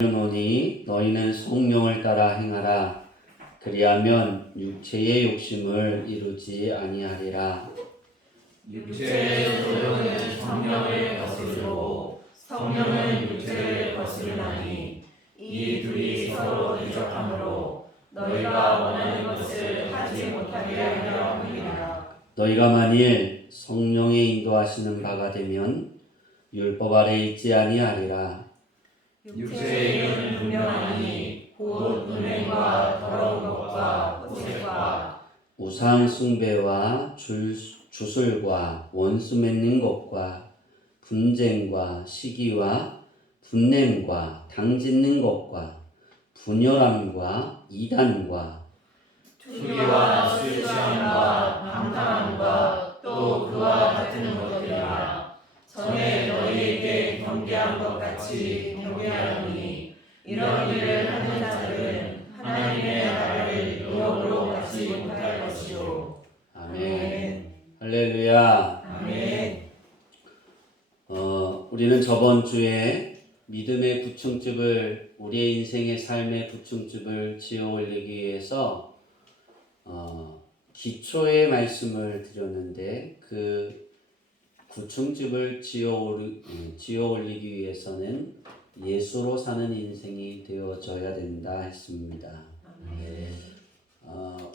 노니 너희는 성령을 따라 행하라. 그리하면 육체의 욕심을 이루지 아니하리라. 육체의 소욕은 성령을 거스르고 성령은 육체를 거스르나니 이 둘이 서로 대적하므로 너희가 원하는 것을 하지 못하게 하려 함이라. 너희가 만일 성령의 인도하시는 바가 되면 율법 아래 있지 아니하리라. 육체의 일은 분명하니 곧 음행과 더러운 것과 호색과 우상 숭배와 주술과 원수 맺는 것과 분쟁과 시기와 분냄과 당짓는 것과 분열함과 이단과 투기와 술 취함과 방탕함과 또 그와 같은 것들이라. 전에 너희에게 경계한 것 같이 경계하노니 이런 일을 하는 자들은 하나님의 나라를 유업으로 받지 못할 것이요. 아멘. 할렐루야. 아멘. 우리는 저번 주에 믿음의 구층집을, 우리의 인생의 삶의 구층집을 지어 올리기 위해서 기초의 말씀을 드렸는데, 그 구층집을 지어 올리기 위해서는 예수로 사는 인생이 되어져야 된다 했습니다.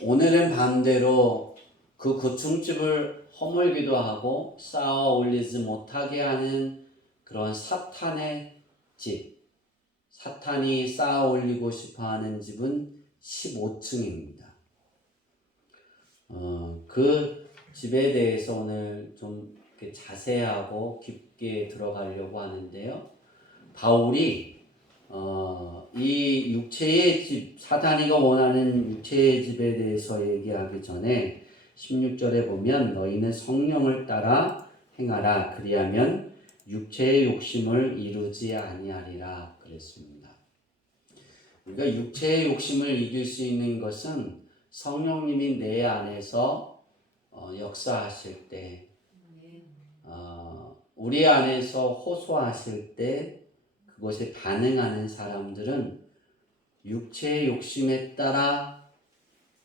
오늘은 반대로 그 구층집을 허물기도 하고 쌓아 올리지 못하게 하는 그런 사탄의 집, 사탄이 쌓아 올리고 싶어 하는 집은 15층입니다. 그 집에 대해서 오늘 좀 자세하고 깊게 들어가려고 하는데요. 바울이 이 육체의 집, 사탄이가 원하는 육체의 집에 대해서 얘기하기 전에 16절에 보면 너희는 성령을 따라 행하라. 그리하면 육체의 욕심을 이루지 아니하리라 그랬습니다. 그러니까 육체의 욕심을 이길 수 있는 것은 성령님이 내 안에서 역사하실 때, 우리 안에서 호소하실 때 그것에 반응하는 사람들은 육체의 욕심에 따라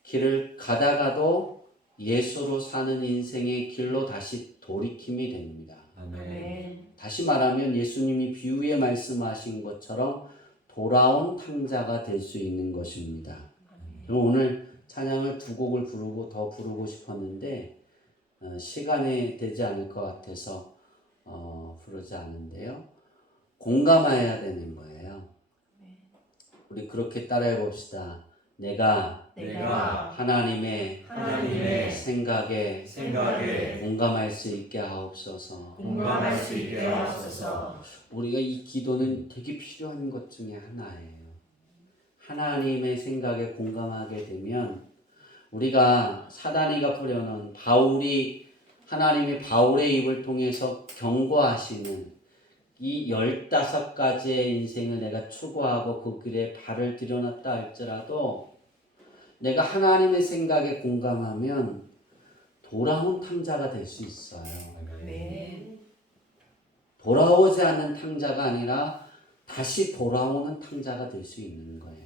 길을 가다가도 예수로 사는 인생의 길로 다시 돌이킴이 됩니다. 아멘. 다시 말하면 예수님이 비유에 말씀하신 것처럼 돌아온 탕자가 될 수 있는 것입니다. 그럼 오늘 찬양을 두 곡을 더 부르고 싶었는데 시간이 되지 않을 것 같아서 부르지 않은데요. 공감해야 되는 거예요. 우리 그렇게 따라해 봅시다. 내가 하나님의 생각에 공감할 수 있게 하옵소서. 우리가 이 기도는 되게 필요한 것 중에 하나예요. 하나님의 생각에 공감하게 되면 우리가 사단이가 뿌려놓은 하나님의 바울의 입을 통해서 경고하시는 이 15가지의 인생을 내가 추구하고 그 길에 발을 들여놨다 할지라도 내가 하나님의 생각에 공감하면 돌아온 탕자가 될 수 있어요. 돌아오지 않는 탕자가 아니라 다시 돌아오는 탕자가 될 수 있는 거예요.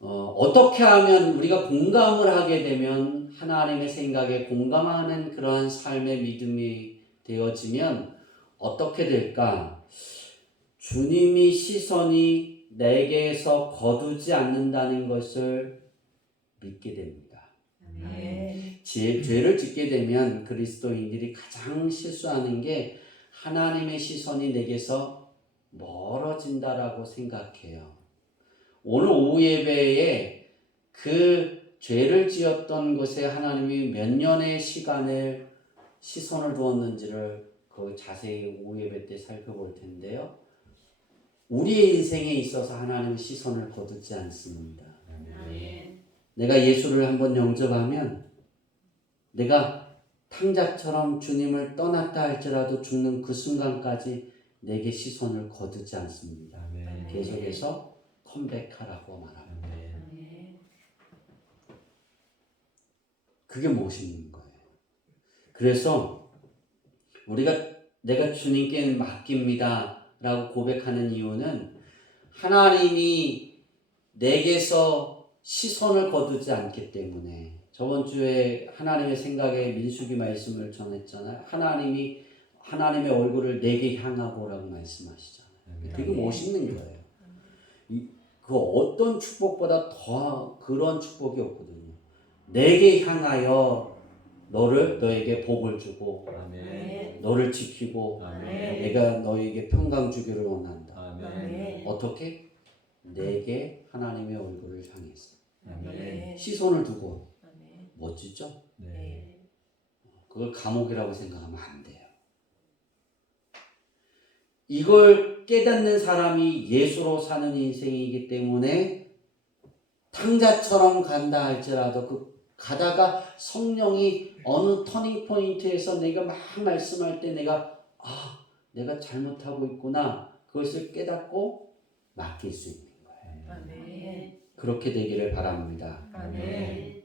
어떻게 하면 우리가 공감을 하게 되면 하나님의 생각에 공감하는 그런 삶의 믿음이 되어지면 어떻게 될까? 주님이 시선이 내게서 거두지 않는다는 것을 믿게 됩니다. 죄를 짓게 되면 그리스도인들이 가장 실수하는 게 하나님의 시선이 내게서 멀어진다라고 생각해요. 오늘 오후 예배에 그 죄를 지었던 것에 하나님이 몇 년의 시선을 두었는지를 자세히 오후 예배 때 살펴볼 텐데요. 우리의 인생에 있어서 하나님의 시선을 거두지 않습니다. 내가 예수를 한번 영접하면 내가 탕자처럼 주님을 떠났다 할지라도 죽는 그 순간까지 내게 시선을 거두지 않습니다. 계속해서 컴백하라고 말합니다. 그게 멋있는 거예요. 그래서 내가 주님께 맡깁니다. 라고 고백하는 이유는 하나님이 내게서 시선을 거두지 않기 때문에. 저번 주에 하나님의 생각에 민수기 말씀을 전했잖아요. 하나님의 얼굴을 내게 향하고라고 말씀하시잖아요. 되게 멋있는 거예요. 그 어떤 축복보다 더 그런 축복이 없거든요. 내게 향하여 너에게 복을 주고 아멘. 너를 지키고 아멘. 내가 너에게 평강 주기를 원한다. 아멘. 어떻게? 내게 하나님의 얼굴을 향해서 아멘. 시선을 두고. 아멘. 멋지죠? 네. 그걸 감옥이라고 생각하면 안 돼요. 이걸 깨닫는 사람이 예수로 사는 인생이기 때문에 탕자처럼 간다 할지라도 가다가 성령이 어느 터닝 포인트에서 내가 막 말씀할 때 내가 잘못하고 있구나, 그것을 깨닫고 맡길 수 있는 거예요. 아멘. 그렇게 되기를 바랍니다. 아멘.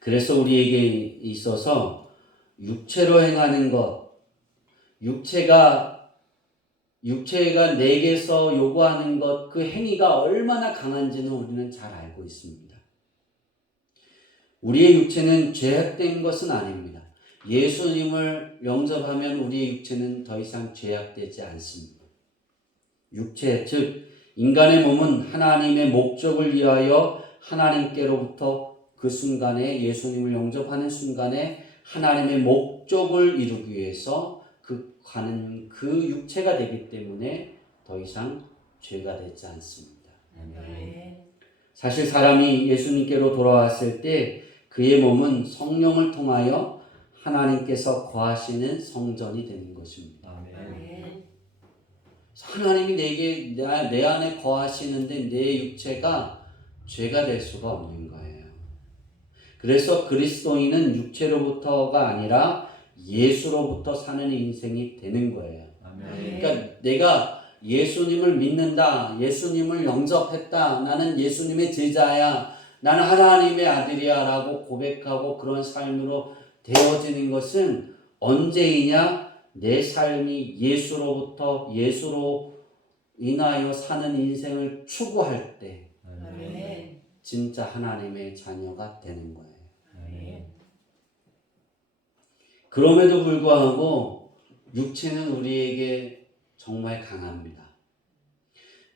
그래서 우리에게 있어서 육체로 행하는 것, 육체가 내게서 요구하는 것, 그 행위가 얼마나 강한지는 우리는 잘 알고 있습니다. 우리의 육체는 죄악된 것은 아닙니다. 예수님을 영접하면 우리의 육체는 더 이상 죄악되지 않습니다. 육체, 즉 인간의 몸은 하나님의 목적을 위하여 하나님께로부터 그 순간에, 예수님을 영접하는 순간에 하나님의 목적을 이루기 위해서 가는 그 육체가 되기 때문에 더 이상 죄가 되지 않습니다. 아멘. 사실 사람이 예수님께로 돌아왔을 때 그의 몸은 성령을 통하여 하나님께서 거하시는 성전이 되는 것입니다. 아멘. 하나님이 내 안에 거하시는데 내 육체가 죄가 될 수가 없는 거예요. 그래서 그리스도인은 육체로부터가 아니라 예수로부터 사는 인생이 되는 거예요. 아멘. 그러니까 내가 예수님을 믿는다, 예수님을 영접했다, 나는 예수님의 제자야, 나는 하나님의 아들이야 라고 고백하고 그런 삶으로 되어지는 것은 언제이냐? 내 삶이 예수로 인하여 사는 인생을 추구할 때 아멘. 진짜 하나님의 자녀가 되는 거예요. 아멘. 그럼에도 불구하고 육체는 우리에게 정말 강합니다.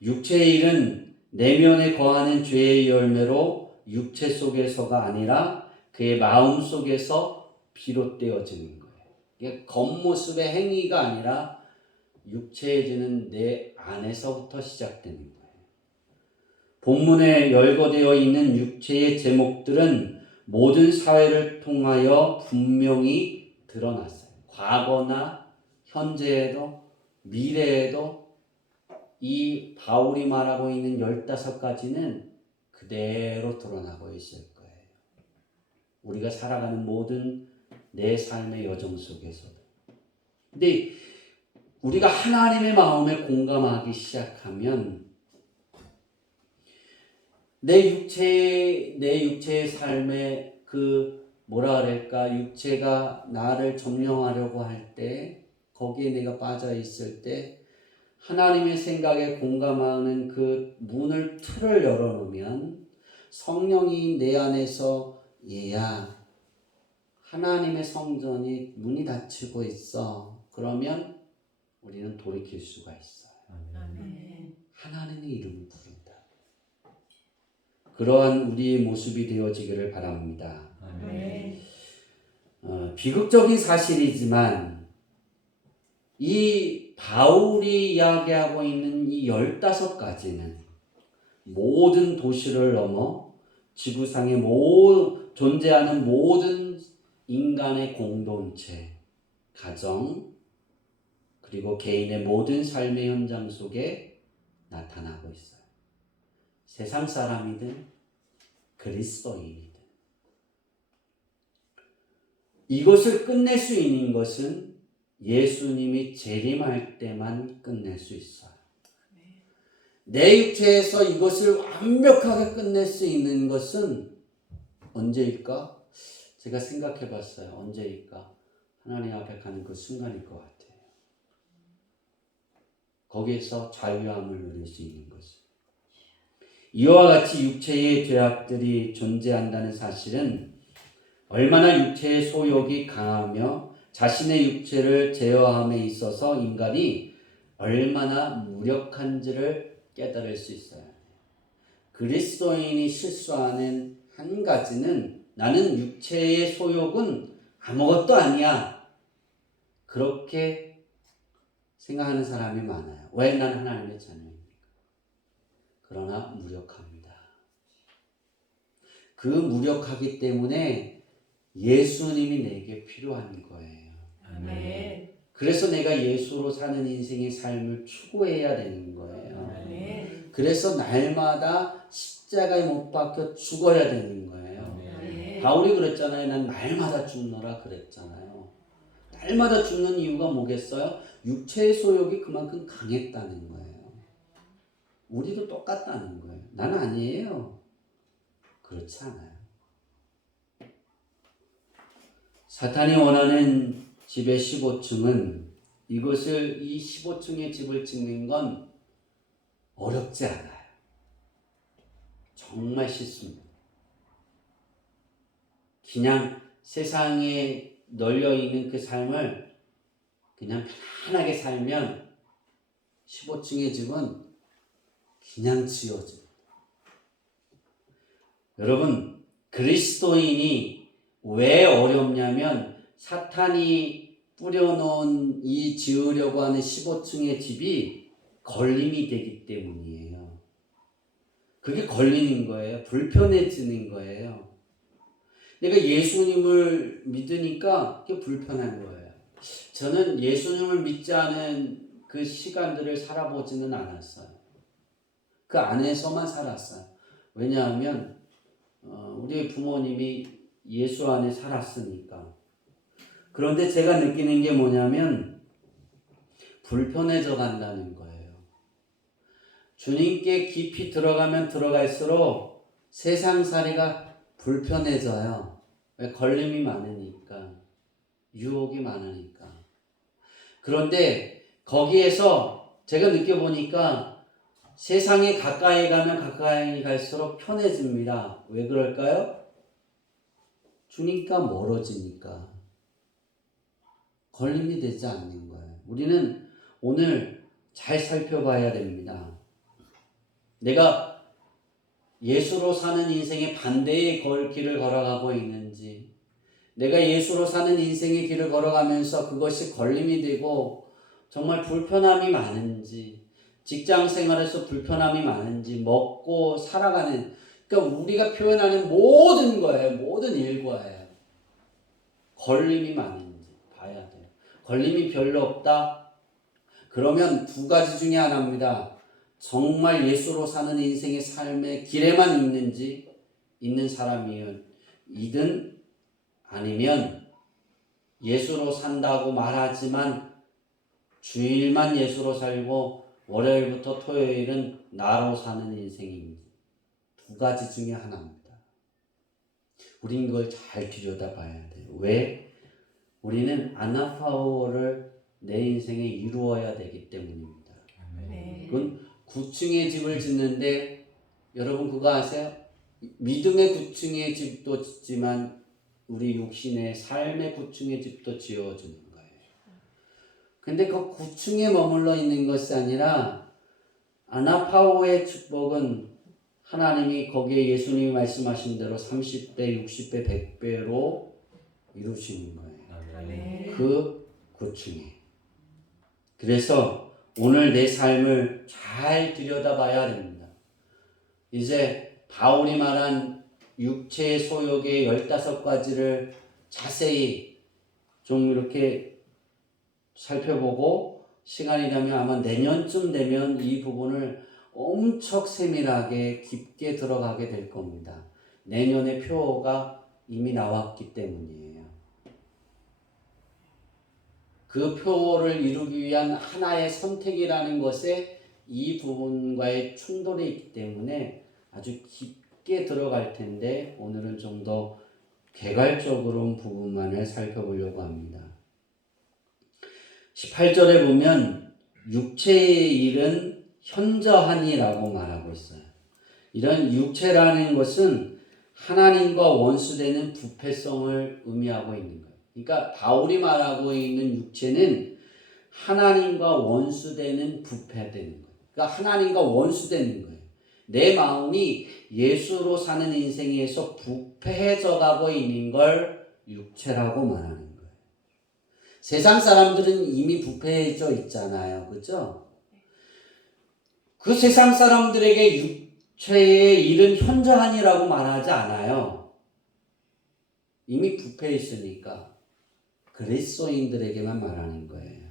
육체의 일은 내면에 거하는 죄의 열매로 육체 속에서가 아니라 그의 마음 속에서 비롯되어지는 거예요. 이게 겉모습의 행위가 아니라 육체해지는 내 안에서부터 시작되는 거예요. 본문에 열거되어 있는 육체의 제목들은 모든 사회를 통하여 분명히 드러났어요. 과거나 현재에도 미래에도 이 바울이 말하고 있는 15가지는 그대로 드러나고 있을 거예요. 우리가 살아가는 모든 내 삶의 여정 속에서도. 근데 우리가 하나님의 마음에 공감하기 시작하면 내 육체의 삶에 육체가 나를 점령하려고 할 때, 거기에 내가 빠져 있을 때 하나님의 생각에 공감하는 그 틀을 열어놓으면 성령이 내 안에서 얘야, 하나님의 성전이 문이 닫히고 있어. 그러면 우리는 돌이킬 수가 있어요. 아멘. 하나님의 이름을 부른다. 그러한 우리의 모습이 되어지기를 바랍니다. 아멘. 비극적인 사실이지만 이 바울이 이야기하고 있는 이 15가지는 모든 도시를 넘어 지구상에 존재하는 모든 인간의 공동체, 가정, 그리고 개인의 모든 삶의 현장 속에 나타나고 있어요. 세상 사람이든 그리스도인이든. 이것을 끝낼 수 있는 것은 예수님이 재림할 때만 끝낼 수 있어요. 내 육체에서 이것을 완벽하게 끝낼 수 있는 것은 언제일까? 제가 생각해 봤어요. 언제일까? 하나님 앞에 가는 그 순간일 것 같아요. 거기에서 자유함을 누릴 수 있는 것입니다. 이와 같이 육체의 죄악들이 존재한다는 사실은 얼마나 육체의 소욕이 강하며 자신의 육체를 제어함에 있어서 인간이 얼마나 무력한지를 깨달을 수 있어요. 그리스도인이 실수하는 한 가지는 나는 육체의 소욕은 아무것도 아니야. 그렇게 생각하는 사람이 많아요. 왜 나는 하나님의 자녀입니까? 그러나 무력합니다. 그 무력하기 때문에 예수님이 내게 필요한 거예요. 아멘. 그래서 내가 예수로 사는 인생의 삶을 추구해야 되는 거예요. 아멘. 그래서 날마다 십자가에 못 박혀 죽어야 되는 거예요. 아멘. 바울이 그랬잖아요. 난 날마다 죽노라 그랬잖아요. 날마다 죽는 이유가 뭐겠어요? 육체의 소욕이 그만큼 강했다는 거예요. 우리도 똑같다는 거예요. 난 아니에요. 그렇지 않아요. 사탄이 원하는 집의 15층은 이것을 이 15층의 집을 짓는 건 어렵지 않아요. 정말 쉽습니다. 그냥 세상에 널려있는 그 삶을 그냥 편안하게 살면 15층의 집은 그냥 지어집니다. 여러분, 그리스도인이 왜 어렵냐면 사탄이 뿌려놓은 이 지으려고 하는 15층의 집이 걸림이 되기 때문이에요. 그게 걸리는 거예요. 불편해지는 거예요. 내가 예수님을 믿으니까 그게 불편한 거예요. 저는 예수님을 믿지 않은 그 시간들을 살아보지는 않았어요. 그 안에서만 살았어요. 왜냐하면 우리 부모님이 예수 안에 살았으니까. 그런데 제가 느끼는 게 뭐냐면 불편해져 간다는 거예요. 주님께 깊이 들어가면 들어갈수록 세상살이가 불편해져요. 왜? 걸림이 많으니까. 유혹이 많으니까. 그런데 거기에서 제가 느껴보니까 세상에 가까이 가면 가까이 갈수록 편해집니다. 왜 그럴까요? 주님과 멀어지니까. 걸림이 되지 않는 거예요. 우리는 오늘 잘 살펴봐야 됩니다. 내가 예수로 사는 인생의 반대의 길을 걸어가고 있는지, 내가 예수로 사는 인생의 길을 걸어가면서 그것이 걸림이 되고 정말 불편함이 많은지, 직장 생활에서 불편함이 많은지, 먹고 살아가는, 그러니까 우리가 표현하는 모든 거예요. 모든 일과예요. 걸림이 많은지 봐야 돼요. 걸림이 별로 없다? 그러면 두 가지 중에 하나입니다. 정말 예수로 사는 인생의 삶의 길에만 있는 사람이든 아니면 예수로 산다고 말하지만 주일만 예수로 살고 월요일부터 토요일은 나로 사는 인생입니다. 두 가지 중에 하나입니다. 우린 이걸 잘 들여다봐야 돼요. 왜? 우리는 아나파오를 내 인생에 이루어야 되기 때문입니다. 그건 9층의 집을 짓는데 여러분 그거 아세요? 믿음의 9층의 집도 짓지만 우리 육신의 삶의 9층의 집도 지어주는 거예요. 근데 그 9층에 머물러 있는 것이 아니라 아나파오의 축복은 하나님이 거기에 예수님이 말씀하신 대로 30배, 60배, 100배로 이루시는 거예요. 아멘. 그 9층에. 그래서 오늘 내 삶을 잘 들여다봐야 됩니다. 이제 바울이 말한 육체의 소욕의 15가지를 자세히 좀 이렇게 살펴보고 시간이 되면 아마 내년쯤 되면 이 부분을 엄청 세밀하게 깊게 들어가게 될 겁니다. 내년의 표가 이미 나왔기 때문이에요. 그 표를 이루기 위한 하나의 선택이라는 것에 이 부분과의 충돌이 있기 때문에 아주 깊게 들어갈 텐데 오늘은 좀 더 개괄적으로 부분만을 살펴보려고 합니다. 18절에 보면 육체의 일은 현저하니라고 말하고 있어요. 이런 육체라는 것은 하나님과 원수되는 부패성을 의미하고 있는 거예요. 그러니까 바울이 말하고 있는 육체는 하나님과 원수되는 부패되는 거예요. 그러니까 하나님과 원수되는 거예요. 내 마음이 예수로 사는 인생에서 부패해져 가고 있는 걸 육체라고 말하는 거예요. 세상 사람들은 이미 부패해져 있잖아요. 그렇죠? 그 세상 사람들에게 육체의 일은 현저하니라고 말하지 않아요. 이미 부패해 있으니까 그리스도인들에게만 말하는 거예요.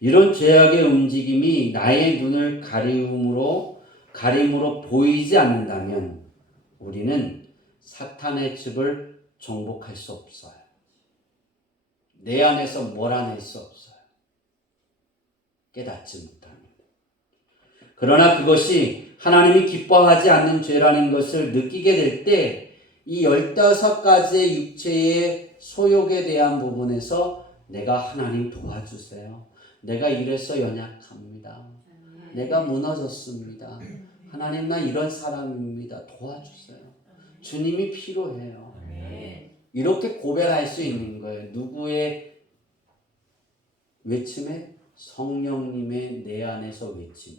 이런 죄악의 움직임이 나의 눈을 가림으로 보이지 않는다면 우리는 사탄의 즙을 정복할 수 없어요. 내 안에서 몰아낼 수 없어요. 깨닫지 못합니다. 그러나 그것이 하나님이 기뻐하지 않는 죄라는 것을 느끼게 될 때 이 15가지의 육체의 소욕에 대한 부분에서 내가 하나님 도와주세요. 내가 이래서 연약합니다. 내가 무너졌습니다. 하나님 나 이런 사람입니다. 도와주세요. 주님이 필요해요. 이렇게 고백할 수 있는 거예요. 누구의 외침에? 성령님의 내 안에서 외침에.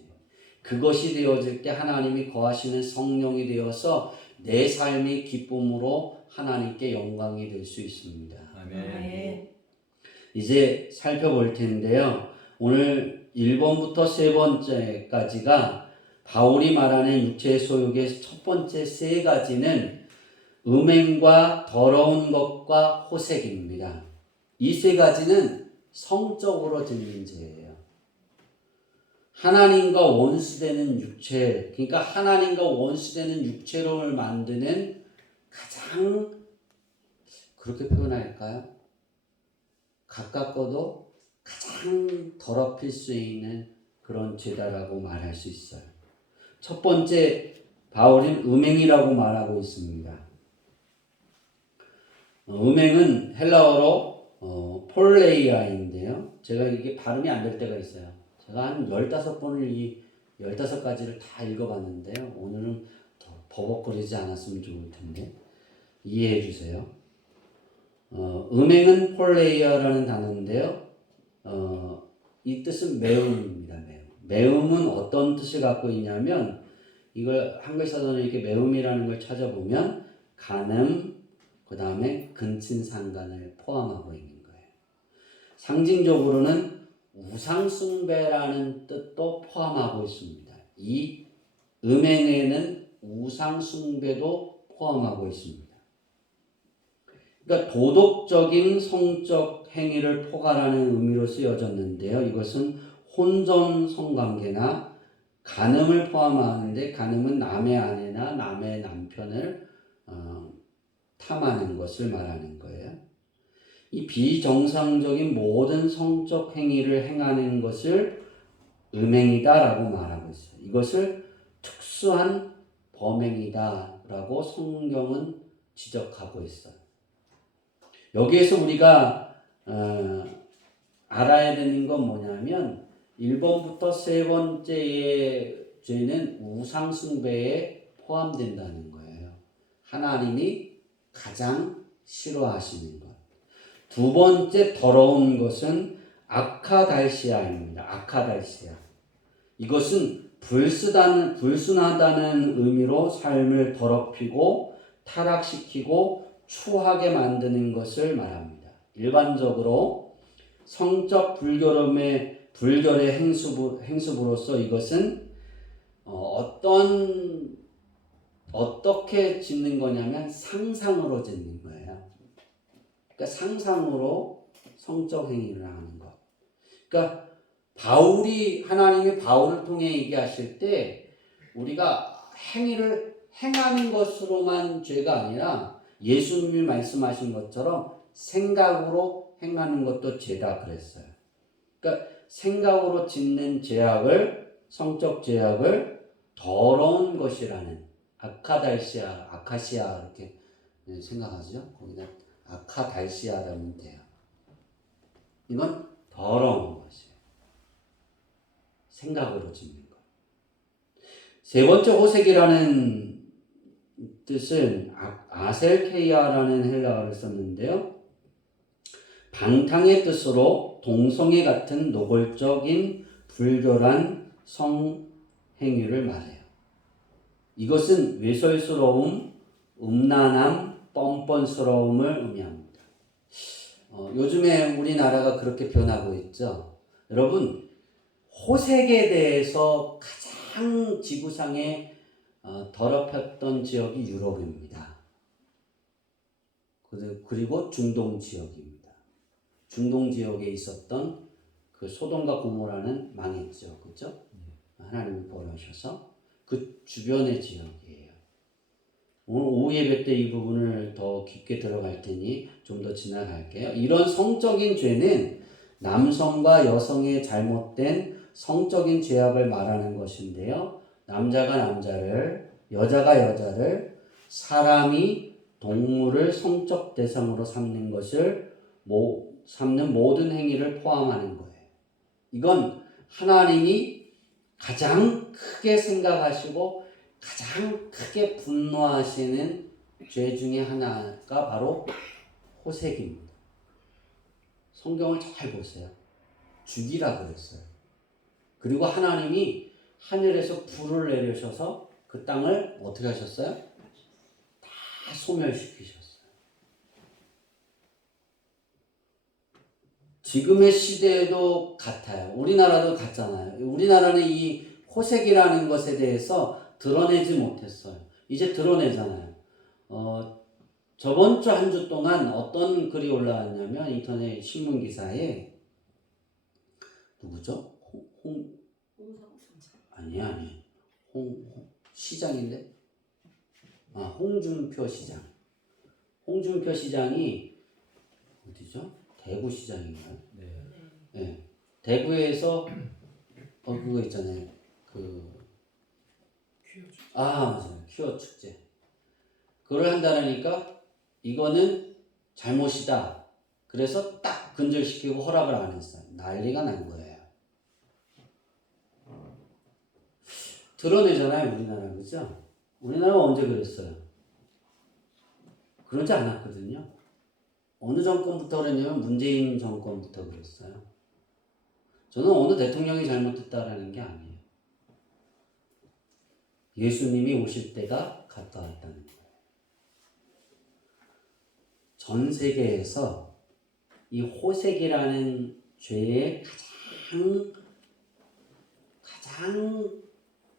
그것이 되어질 때 하나님이 거하시는 성령이 되어서 내 삶이 기쁨으로 하나님께 영광이 될 수 있습니다. 아멘. 이제 살펴볼 텐데요. 오늘 1번부터 3번째까지가 바울이 말하는 육체의 소욕의 첫 번째 3가지는 음행과 더러운 것과 호색입니다. 이 3가지는 성적으로 짓는 죄예요. 하나님과 원수되는 육체, 그러니까 하나님과 원수되는 육체를 만드는 가장, 그렇게 표현할까요? 가깝고도 가장 더럽힐 수 있는 그런 죄다라고 말할 수 있어요. 첫 번째, 바울은 음행이라고 말하고 있습니다. 음행은 헬라어로 폴레이아인데요. 제가 이게 발음이 안 될 때가 있어요. 제가 한 15번을 이 15가지를 다 읽어봤는데요. 오늘은 더 버벅거리지 않았으면 좋을 텐데 이해해 주세요. 음행은 폴레이아라는 단어인데요. 이 뜻은 매음입니다. 매음은 어떤 뜻을 갖고 있냐면 이걸 한글 사전에 이렇게 매음이라는 걸 찾아보면 간음, 그 다음에 근친상간을 포함하고 있는 거예요. 상징적으로는 우상숭배라는 뜻도 포함하고 있습니다. 이 음행에는 우상숭배도 포함하고 있습니다. 그러니까 도덕적인 성적 행위를 포괄하는 의미로 쓰여졌는데요. 이것은 혼전 성관계나 간음을 포함하는데 간음은 남의 아내나 남의 남편을 탐하는 것을 말하는 거예요. 이 비정상적인 모든 성적 행위를 행하는 것을 음행이다라고 말하고 있어요. 이것을 특수한 범행이다라고 성경은 지적하고 있어요. 여기에서 우리가 알아야 되는 건 뭐냐면 1번부터 3번째의 죄는 우상숭배에 포함된다는 거예요. 하나님이 가장 싫어하시는 것. 두 번째 더러운 것은 아카달시아입니다. 아카달시아. 이것은 불순하다는 의미로 삶을 더럽히고 타락시키고 추하게 만드는 것을 말합니다. 일반적으로 성적 불결의 행습으로서 이것은 어떻게 짓는 거냐면 상상으로 짓는 거예요. 그러니까 상상으로 성적 행위를 하는 것. 그러니까 하나님이 바울을 통해 얘기하실 때 우리가 행위를 행하는 것으로만 죄가 아니라 예수님이 말씀하신 것처럼 생각으로 행하는 것도 죄다 그랬어요. 그러니까 생각으로 짓는 성적 죄악을 더러운 것이라는 아카시아 이렇게 생각하죠. 거기다 아카달시아라면 돼요. 이건 더러운 것이에요. 생각으로 짓는 것. 세 번째 호색이라는 뜻은 아셀케이아라는 헬라어를 썼는데요. 방탕의 뜻으로 동성애 같은 노골적인 불결한 성행위를 말해요. 이것은 외설스러움, 음란함, 뻔뻔스러움을 의미합니다. 요즘에 우리나라가 그렇게 변하고 있죠. 여러분, 호색에 대해서 가장 지구상에 더럽혔던 지역이 유럽입니다. 그리고 중동 지역입니다. 중동 지역에 있었던 그 소돔과 고모라는 망했죠. 그죠? 하나님이 벌하셔서 그 주변의 지역이에요. 오늘 오후 예배 때 이 부분을 더 깊게 들어갈 테니 좀 더 지나갈게요. 이런 성적인 죄는 남성과 여성의 잘못된 성적인 죄악을 말하는 것인데요. 남자가 남자를, 여자가 여자를, 사람이 동물을 성적 대상으로 삼는 모든 행위를 포함하는 거예요. 이건 하나님이 가장 크게 생각하시고 가장 크게 분노하시는 죄 중에 하나가 바로 호색입니다. 성경을 잘 보세요. 죽이라 그랬어요. 그리고 하나님이 하늘에서 불을 내리셔서 그 땅을 어떻게 하셨어요? 다 소멸시키셨어요. 지금의 시대에도 같아요. 우리나라도 같잖아요. 우리나라는 이 호색이라는 것에 대해서 드러내지 못했어요. 이제 드러내잖아요. 저번 주 한 주 동안 어떤 글이 올라왔냐면 인터넷 신문 기사에 누구죠? 아니 시장인데 홍준표 시장. 홍준표 시장이 어디죠? 대구 시장인가요? 네. 대구에서 그거 있잖아요. 맞아요. 퀴어 축제. 그걸 한다니까 이거는 잘못이다. 그래서 딱 근절시키고 허락을 안 했어요. 난리가 난 거예요. 드러내잖아요, 우리나라. 그죠? 우리나라가 언제 그랬어요? 그러지 않았거든요. 어느 정권부터 그랬냐면 문재인 정권부터 그랬어요. 저는 어느 대통령이 잘못했다라는 게 아니에요. 예수님이 오실 때가 가까웠다는 거예요. 전 세계에서 이 호색이라는 죄의 가장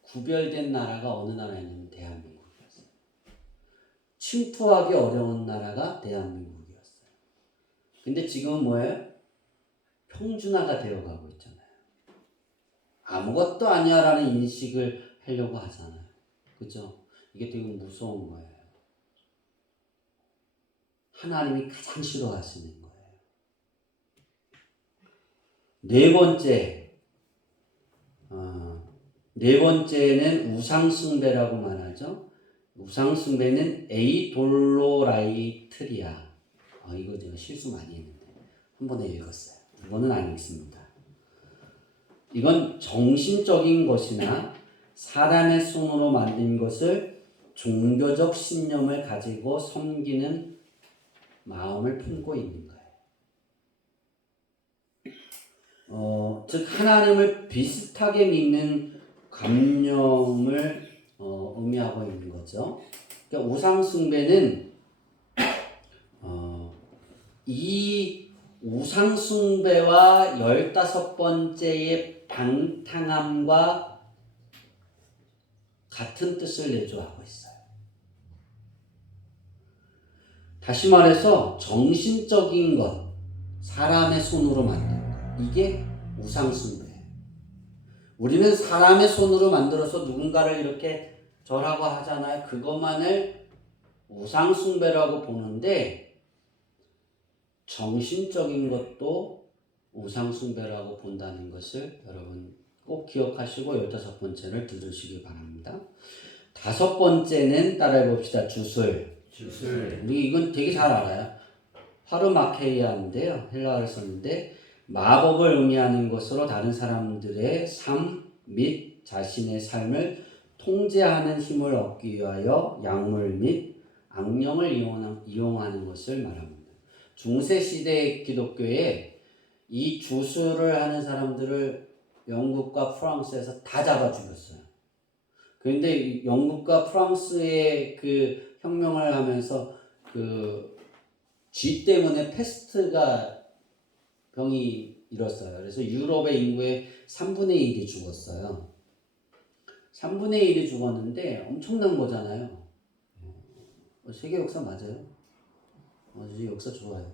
구별된 나라가 어느 나라였냐면 대한민국이었어요. 침투하기 어려운 나라가 대한민국이었어요. 근데 지금은 뭐예요? 평준화가 되어가고 있잖아요. 아무것도 아니야라는 인식을 하려고 하잖아요. 그죠? 이게 되게 무서운 거예요. 하나님이 가장 싫어하시는 거예요. 네 번째는 우상숭배라고 말하죠. 우상숭배는 에이돌로라이트리아. 이거 제가 실수 많이 했는데 한 번에 읽었어요. 이거는 안 읽습니다. 이건 정신적인 것이나 사람의 손으로 만든 것을 종교적 신념을 가지고 섬기는 마음을 품고 있는 거예요. 즉 하나님을 비슷하게 믿는 관념을 의미하고 있는 거죠. 그러니까 우상숭배는 이 우상숭배와 15번째의 방탕함과 같은 뜻을 내조하고 있어요. 다시 말해서 정신적인 것, 사람의 손으로 만든 것, 이게 우상숭배예요. 우리는 사람의 손으로 만들어서 누군가를 이렇게 절하고 하잖아요. 그것만을 우상숭배라고 보는데 정신적인 것도 우상숭배라고 본다는 것을 여러분 꼭 기억하시고 15번째를 들으시기 바랍니다. 5번째는 따라해 봅시다. 주술. 우리 이건 되게 잘 알아요. 파르마케이아인데요. 헬라어를 썼는데 마법을 의미하는 것으로 다른 사람들의 삶, 및 자신의 삶을 통제하는 힘을 얻기 위하여 약물 및 악령을 이용하는 것을 말합니다. 중세 시대 기독교에 이 주술을 하는 사람들을 영국과 프랑스에서 다 잡아 죽였어요. 그런데 영국과 프랑스의 그 혁명을 하면서 그 쥐 때문에 페스트가 병이 일었어요. 그래서 유럽의 인구의 3분의 1이 죽었어요. 3분의 1이 죽었는데 엄청난 거잖아요. 세계 역사 맞아요? 역사 좋아요.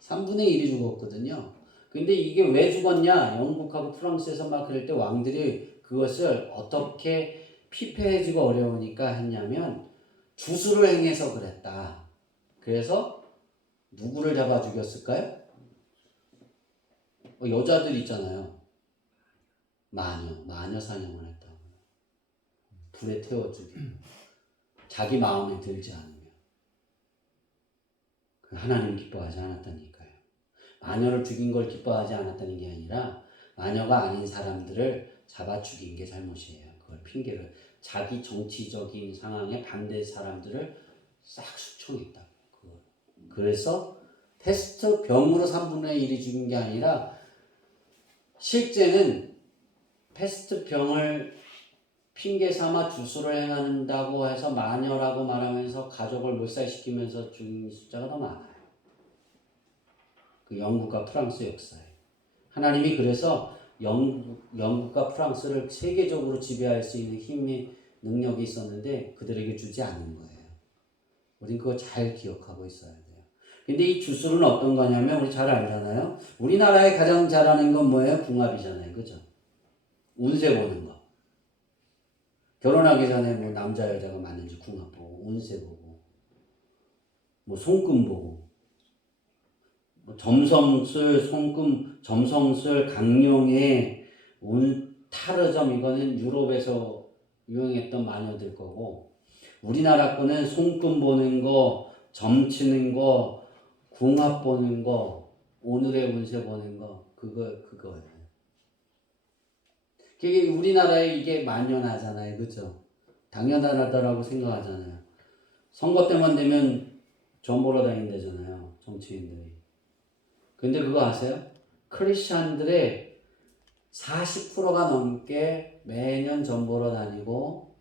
3분의 1이 죽었거든요. 근데 이게 왜 죽었냐? 영국하고 프랑스에서 막 그럴 때 왕들이 그것을 어떻게 피폐해지고 어려우니까 했냐면 주술을 행해서 그랬다. 그래서 누구를 잡아 죽였을까요? 여자들 있잖아요. 마녀 사냥을 했다고. 불에 태워 죽이고 자기 마음에 들지 않으면 하나님 기뻐하지 않았다니까요. 마녀를 죽인 걸 기뻐하지 않았다는 게 아니라 마녀가 아닌 사람들을 잡아 죽인 게 잘못이에요. 그걸 핑계를 자기 정치적인 상황에 반대 사람들을 싹 숙청했다고. 그래서 패스트 병으로 3분의 1이 죽인 게 아니라 실제는 패스트 병을 핑계 삼아 주술을 행한다고 해서 마녀라고 말하면서 가족을 몰살시키면서 죽인 숫자가 더 많아요. 그 영국과 프랑스 역사에. 하나님이 그래서 영국과 프랑스를 세계적으로 지배할 수 있는 힘의 능력이 있었는데 그들에게 주지 않는 거예요. 우린 그거 잘 기억하고 있어야 돼요. 근데 이 주술은 어떤 거냐면 우리 잘 알잖아요. 우리나라에 가장 잘하는 건 뭐예요? 궁합이잖아요. 그죠? 운세 보는 거. 결혼하기 전에 뭐 남자 여자가 맞는지 궁합 보고 운세 보고 뭐 손금 보고 뭐 점성술 손금 점성술 강령의 타르점 이거는 유럽에서 유행했던 마녀들 거고 우리나라 거는 손금 보는 거 점 치는 거 궁합 보는 거 오늘의 운세 보는 거 그거예요. 그게 우리나라에 이게 만연하잖아요. 그죠? 당연하다라고 생각하잖아요. 선거 때만 되면 점 보러 다닌다잖아요. 정치인들이. 근데 그거 아세요? 크리스찬들의 40%가 넘게 매년 점 보러 다니고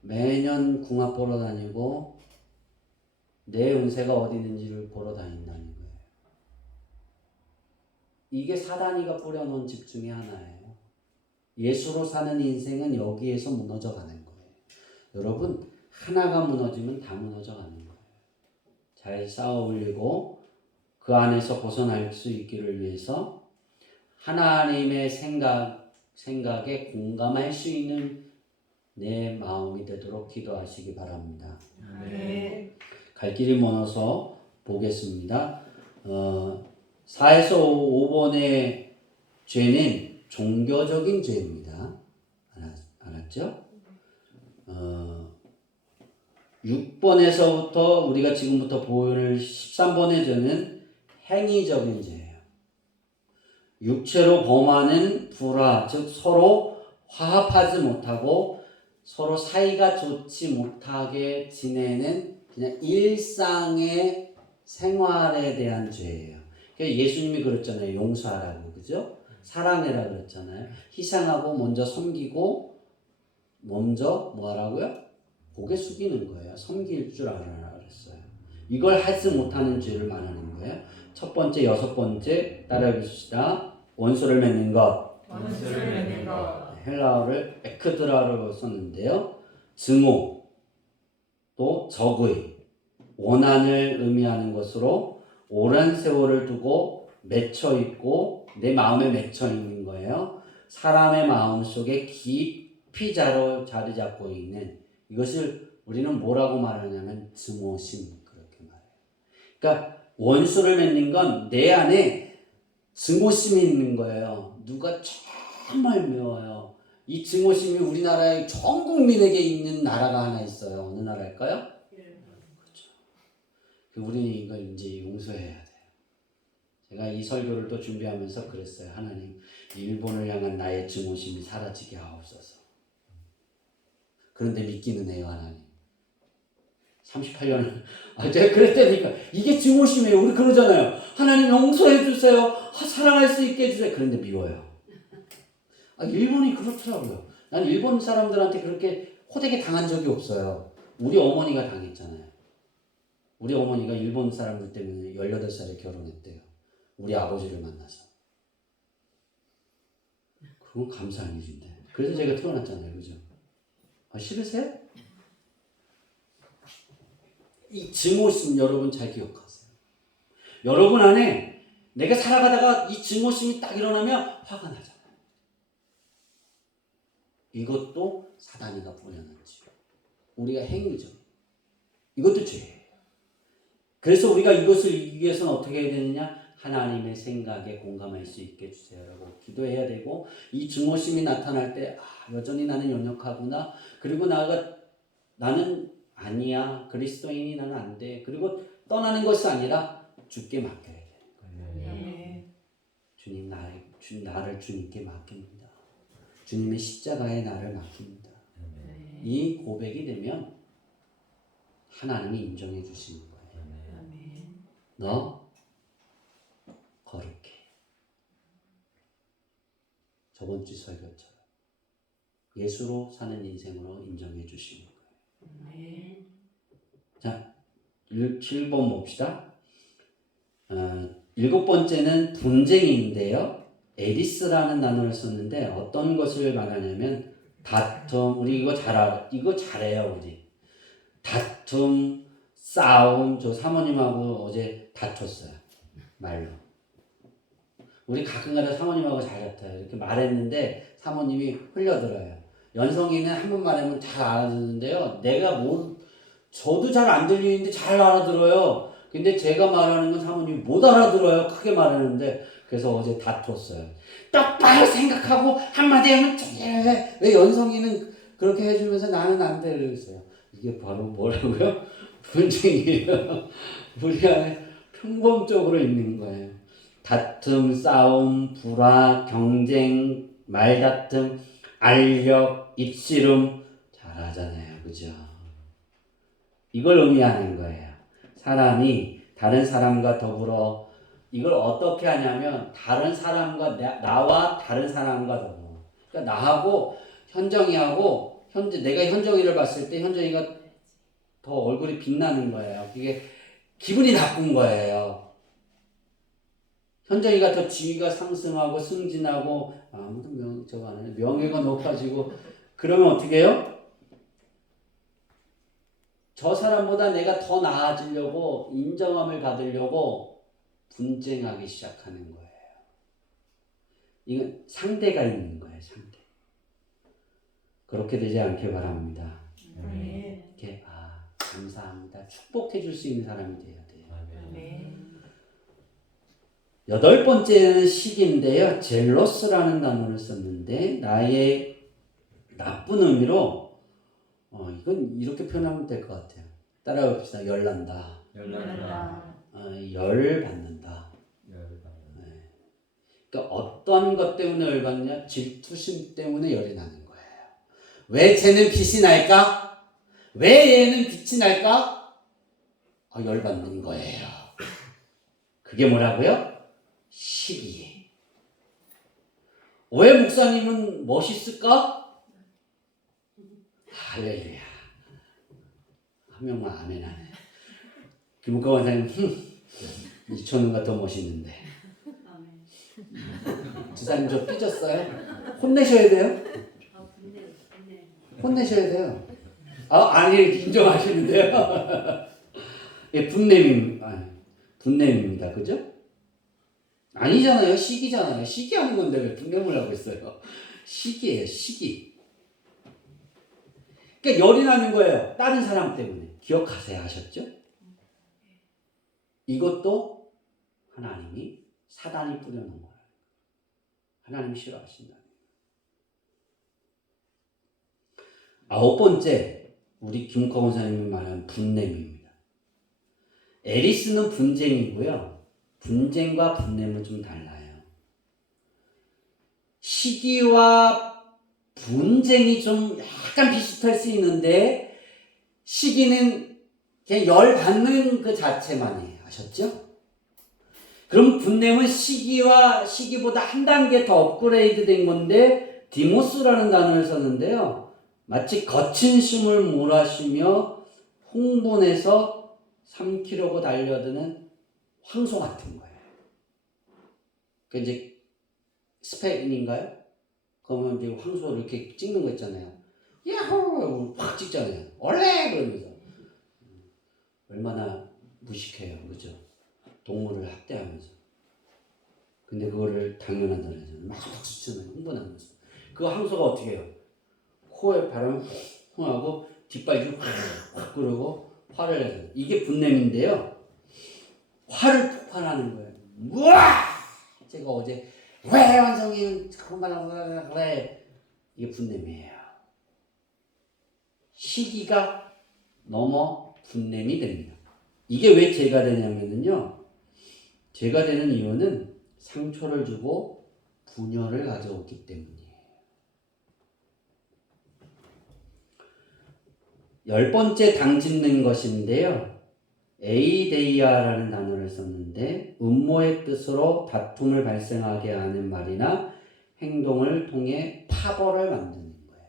매년 궁합 보러 다니고 내 운세가 어디 있는지를 보러 다닌다는 거예요. 이게 사단이가 뿌려놓은 집 중에 하나예요. 예수로 사는 인생은 여기에서 무너져 가는 거예요. 여러분, 하나가 무너지면 다 무너져 가는 거예요. 잘 쌓아 올리고 그 안에서 벗어날 수 있기를 위해서 하나님의 생각에 공감할 수 있는 내 마음이 되도록 기도하시기 바랍니다. 네. 갈 길이 멀어서 보겠습니다. 4에서 5번의 죄는 종교적인 죄입니다. 알았죠? 6번에서부터 우리가 지금부터 볼 13번의 죄는 행위적인 죄예요. 육체로 범하는 불화, 즉 서로 화합하지 못하고 서로 사이가 좋지 못하게 지내는 그냥 일상의 생활에 대한 죄예요. 그러니까 예수님이 그랬잖아요. 용서하라고. 그죠? 사랑해라 그랬잖아요. 희생하고 먼저 섬기고 먼저 뭐 하라고요? 고개 숙이는 거예요. 섬길 줄 알아라 그랬어요. 이걸 하지 못하는 죄를 말하는 거예요. 첫 번째, 6번째 따라해 봅시다. 원수를 맺는 것. 원수를 맺는 것. 헬라어를 에크드라로 썼는데요. 증오, 또 적의, 원한을 의미하는 것으로 오랜 세월을 두고 맺혀 있고 내 마음에 맺혀 있는 거예요. 사람의 마음 속에 깊이 자리 잡고 있는 이것을 우리는 뭐라고 말하냐면 증오심 그렇게 말해요. 그러니까 원수를 맺는 건 내 안에 증오심이 있는 거예요. 누가 정말 미워요. 이 증오심이 우리나라에 전 국민에게 있는 나라가 하나 있어요. 어느 나라일까요? 그렇죠. 우리는 이걸 이제 용서해야 돼요. 제가 이 설교를 또 준비하면서 그랬어요. 하나님, 일본을 향한 나의 증오심이 사라지게 하옵소서. 그런데 믿기는 해요, 하나님. 38년을 제가 그랬다니까 이게 증오심이에요. 우리 그러잖아요. 하나님 용서해 주세요. 사랑할 수 있게 해주세요. 그런데 미워요. 일본이 그렇더라고요. 난 일본 사람들한테 그렇게 호되게 당한 적이 없어요. 우리 어머니가 당했잖아요. 우리 어머니가 일본 사람들 때문에 18살에 결혼했대요. 우리 아버지를 만나서. 그건 감사한 일인데. 그래서 제가 태어났잖아요. 그죠? 싫으세요? 이 증오심 여러분 잘 기억하세요. 여러분 안에 내가 살아가다가 이 증오심이 딱 일어나면 화가 나잖아요. 이것도 사단이가 뿌려놓은 죄. 우리가 행위죠. 이것도 죄예요. 그래서 우리가 이것을 이기기 위해서는 어떻게 해야 되느냐? 하나님의 생각에 공감할 수 있게 해주세요라고 기도해야 되고, 이 증오심이 나타날 때 여전히 나는 연약하구나. 그리고 나는 아니야. 그리스도인이 나는 안 돼. 그리고 떠나는 것이 아니라 주께 맡겨야 되는 거예요. 주님, 나를 주님께 맡깁니다. 주님의 십자가에 나를 맡깁니다. 이 고백이 되면 하나님이 인정해 주시는 거예요. 너 거룩해. 저번 주 설교처럼 예수로 사는 인생으로 인정해 주시는 거예요. 자, 7번 봅시다. 7번째는 분쟁인데요. 에리스라는 단어를 썼는데 어떤 것을 말하냐면 다툼. 우리 이거 잘해요. 우리 다툼, 싸움. 저 사모님하고 어제 다퉜어요. 말로. 우리 가끔가다 사모님하고 잘 다퉈요. 이렇게 말했는데 사모님이 흘려들어요. 연성이는 한 번 말하면 잘 알아듣는데요. 저도 잘 안 들리는데 잘 알아들어요. 근데 제가 말하는 건 사모님이 못 알아들어요. 크게 말하는데. 그래서 어제 다퉜어요. 똑바로 생각하고 한마디 하면 왜 연성이는 그렇게 해주면서 나는 안 돼. 그랬어요. 이게 바로 뭐라고요? 분쟁이에요. 우리 안에 평범적으로 있는 거예요. 다툼, 싸움, 불화, 경쟁, 말다툼, 알력, 입씨름 잘하잖아요. 그죠? 이걸 의미하는 거예요. 사람이 다른 사람과 더불어 이걸 어떻게 하냐면 다른 사람과 나와 다른 사람과 더불어. 그러니까 나하고 현정이하고 내가 현정이를 봤을 때 현정이가 더 얼굴이 빛나는 거예요. 그게 기분이 나쁜 거예요. 현정이가 더 지위가 상승하고 승진하고 아무도 명예가 높아지고 그러면 어떻게 해요? 저 사람보다 내가 더 나아지려고 인정함을 받으려고 분쟁하기 시작하는 거예요. 이건 상대가 있는 거예요. 상대. 그렇게 되지 않길 바랍니다. 이렇게 감사합니다. 축복해 줄 수 있는 사람이 돼야 돼요. 8번째는 시기인데요. 젤러스라는 단어를 썼는데 나의 나쁜 의미로 이건 이렇게 표현하면 될 것 같아요. 따라해 봅시다. 열난다. 열받는다. 네. 그러니까 어떤 것 때문에 열받냐? 질투심 때문에 열이 나는 거예요. 왜 쟤는 빛이 날까? 왜 얘는 빛이 날까? 열받는 거예요. 그게 뭐라고요? 시기. 왜 목사님은 멋있을까? 할렐루야. 한 명만 아멘 하네. 김국가 원사님, 이천우가 더 멋있는데. 지사님 저 삐졌어요? 혼내셔야 돼요? 혼내셔야 돼요. 아니, 인정하시는데요? 예, 분냄입니다. 그죠? 아니잖아요. 시기잖아요. 시기 하는 건데 왜 분냄을 하고 있어요? 시기예요. 시기. 그러니까 열이 나는 거예요. 다른 사람 때문에. 기억하세요. 하셨죠? 이것도 하나님이 사단이 뿌려놓은 거예요. 하나님이 싫어하신다. 9번째, 우리 김국화 원사님이 말하는 분냄입니다. 에리스는 분쟁이고요. 분쟁과 분냄은 좀 달라요. 시기와 분쟁이 좀 약간 비슷할 수 있는데 시기는 그냥 열 받는 그 자체만이에요. 아셨죠? 그럼 분냄은 시기보다 한 단계 더 업그레이드 된 건데 디모스라는 단어를 썼는데요. 마치 거친 숨을 몰아쉬며 흥분해서 3km 달려드는 황소 같은 거예요. 그 이제 스페인인가요? 그러면 이제 황소를 이렇게 찍는 거 있잖아요. 야호! 확 찍잖아요. 원래! 그러면서. 얼마나 무식해요. 그죠? 동물을 학대하면서. 근데 그거를 당연하다는 거잖아요. 막 박수치잖아요. 흥분하면서. 그 황소가 어떻게 해요? 코에 바람을 훅 하고 뒷발질 확 그러고 화를 내서. 이게 분냄인데요. 화를 폭발하는 거예요. 우와! 제가 어제 왜 완성이 그만 그래. 이게 분냄이에요. 시기가 넘어 분냄이 됩니다. 이게 왜 죄가 되냐면요. 죄가 되는 이유는 상처를 주고 분열을 가져오기 때문이에요. 10번째 당짓는 것인데요. 에이데이아라는 단어를 썼는데 음모의 뜻으로 다툼을 발생하게 하는 말이나 행동을 통해 파벌을 만드는 거예요.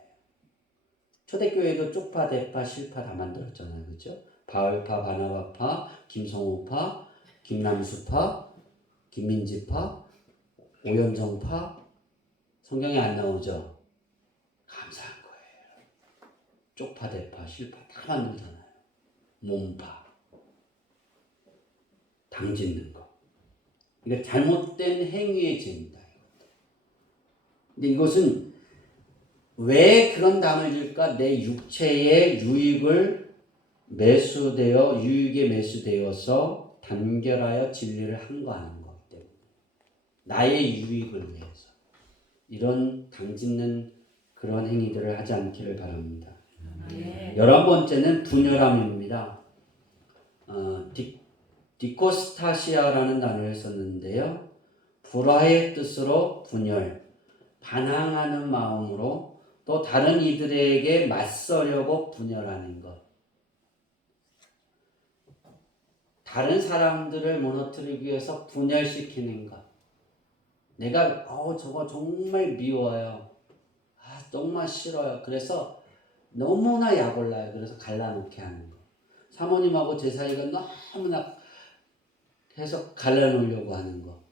초대교회도 쪽파, 대파, 실파 다 만들었잖아요. 그렇죠? 바울파, 바나바파, 김성호파, 김남수파, 김민지파, 오연정파. 성경에 안 나오죠? 감사한 거예요. 쪽파, 대파, 실파 다 만들잖아요. 몸파. 당짓는 거. 이거 잘못된 행위의 죄입니다. 근데 이것은 왜 그런 당을 질까? 내 육체의 유익에 매수되어서 단결하여 진리를 항거하는 것 때문에. 나의 유익을 위해서. 이런 당짓는 그런 행위들을 하지 않기를 바랍니다. 11번째는 분열함입니다. 디코스타시아라는 단어를 썼는데요. 불화의 뜻으로 분열, 반항하는 마음으로 또 다른 이들에게 맞서려고 분열하는 것. 다른 사람들을 무너뜨리기 위해서 분열시키는 것. 내가 저거 정말 미워요. 정말 싫어요. 그래서 너무나 약올라요. 그래서 갈라놓게 하는 거. 사모님하고 제 사이가 너무나 해서 갈라놓으려고 하는 거.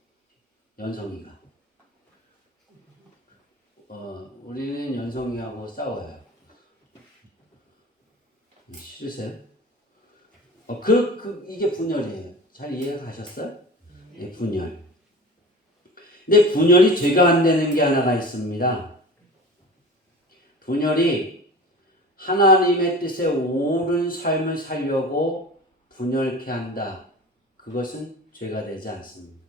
연성이가. 우리는 연성이하고 싸워요. 싫으세요? 이게 분열이에요. 잘 이해가 가셨어요? 네, 분열. 근데 분열이 죄가 안 되는 게 하나가 있습니다. 분열이 하나님의 뜻에 옳은 삶을 살려고 분열케 한다. 그것은 죄가 되지 않습니다.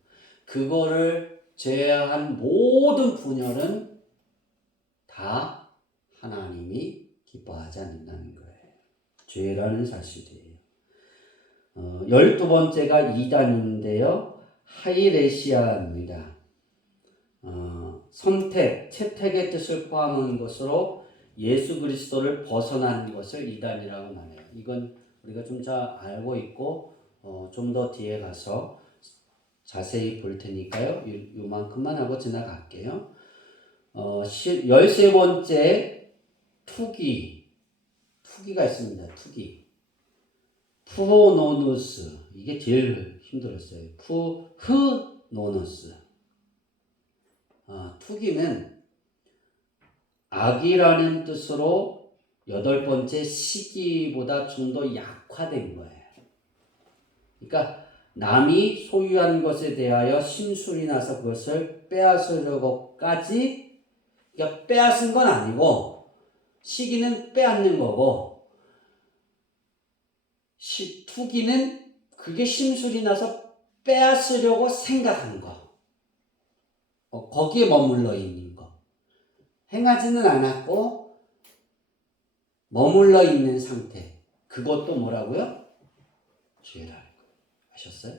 그거를 제외한 모든 분열은 다 하나님이 기뻐하지 않는다는 거예요. 죄라는 사실이에요. 12번째가 이단인데요. 하이레시아입니다. 채택의 뜻을 포함한 것으로 예수 그리스도를 벗어난 것을 이단이라고 말해요. 이건 우리가 좀 잘 알고 있고 좀 더 뒤에 가서 자세히 볼 테니까요. 요만큼만 하고 지나갈게요. 13번째 투기가 있습니다. 투기. 푸호노누스. 이게 제일 힘들었어요. 푸흐노누스. 투기는 악이라는 뜻으로 8번째 시기보다 좀 더 약화된 거예요. 그러니까 남이 소유한 것에 대하여 심술이 나서 그것을 빼앗으려고까지, 그러니까 빼앗은 건 아니고 시기는 빼앗는 거고 투기는 그게 심술이 나서 빼앗으려고 생각한 거. 거기에 머물러 있는 거. 행하지는 않았고 머물러 있는 상태. 그것도 뭐라고요? 죄라는 거예요. 아셨어요?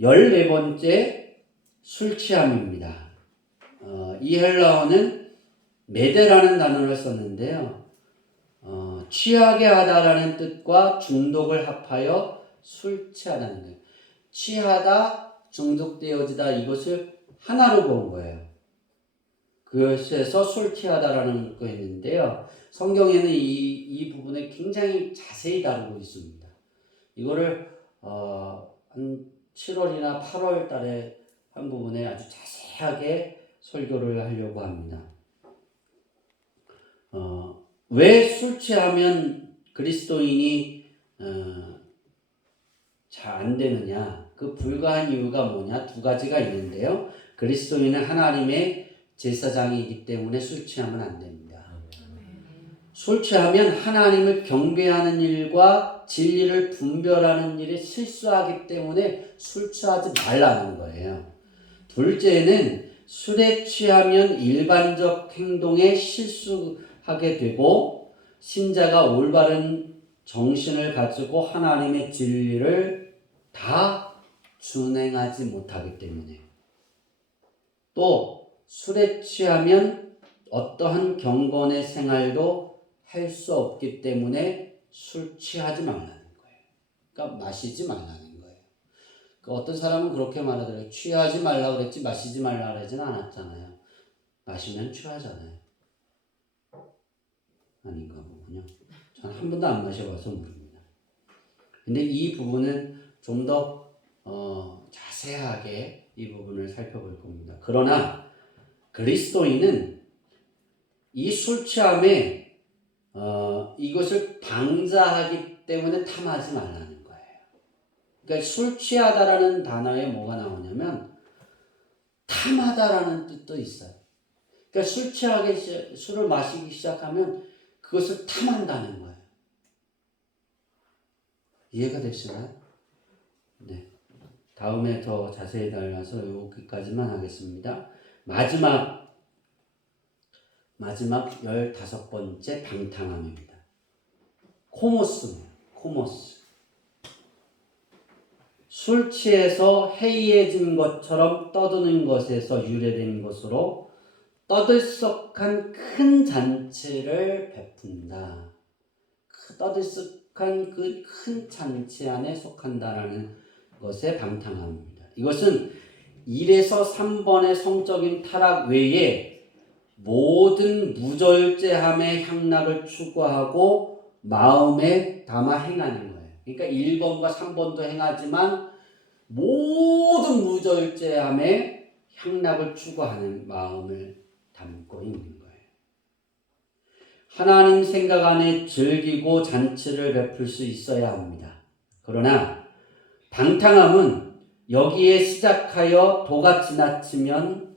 14번째 술 취함입니다. 이 헬라어는 메데라는 단어를 썼는데요. 취하게 하다라는 뜻과 중독을 합하여 술 취하다는 거예요. 취하다, 중독되어지다 이것을 하나로 본 거예요. 그것에서 술 취하다라는 거 있는데요. 성경에는 이 부분을 굉장히 자세히 다루고 있습니다. 이거를 한 7월이나 8월 달에 한 부분에 아주 자세하게 설교를 하려고 합니다. 왜 술 취하면 그리스도인이 잘 안 되느냐? 그 불가한 이유가 뭐냐? 두 가지가 있는데요. 그리스도인은 하나님의 제사장이기 때문에 술 취하면 안 됩니다. 술 취하면 하나님을 경배하는 일과 진리를 분별하는 일에 실수하기 때문에 술 취하지 말라는 거예요. 둘째는 술에 취하면 일반적 행동에 실수하게 되고 신자가 올바른 정신을 가지고 하나님의 진리를 다 준행하지 못하기 때문에 또 술에 취하면 어떠한 경건의 생활도 할 수 없기 때문에 술 취하지 말라는 거예요. 그러니까 마시지 말라는 거예요. 어떤 사람은 그렇게 말하더라고요. 취하지 말라고 그랬지 마시지 말라고 그러지는 않았잖아요. 마시면 취하잖아요. 아닌가 보군요. 저는 한 번도 안 마셔봐서 모릅니다. 근데 이 부분은 좀 더 자세하게 이 부분을 살펴볼 겁니다. 그러나 그리스도인은 이 술 취함에 이것을 방자하기 때문에 탐하지 말라는 거예요. 그러니까 술 취하다라는 단어에 뭐가 나오냐면 탐하다라는 뜻도 있어요. 그러니까 술을 마시기 시작하면 그것을 탐한다는 거예요. 이해가 되시나요? 네. 다음에 더 자세히 달라서 여기까지만 하겠습니다. 마지막 15번째 방탕함입니다. 코모스입니다. 코모스. 술 취해서 해이해진 것처럼 떠드는 것에서 유래된 것으로 떠들썩한 큰 잔치를 베푼다. 떠들썩한 그 큰 잔치 안에 속한다라는 것의 방탕함입니다. 이것은 1에서 3번의 성적인 타락 외에 모든 무절제함의 향락을 추구하고 마음에 담아 행하는 거예요. 그러니까 1번과 3번도 행하지만 모든 무절제함의 향락을 추구하는 마음을 담고 있는 거예요. 하나님 생각 안에 즐기고 잔치를 베풀 수 있어야 합니다. 그러나 방탕함은 여기에 시작하여 도가 지나치면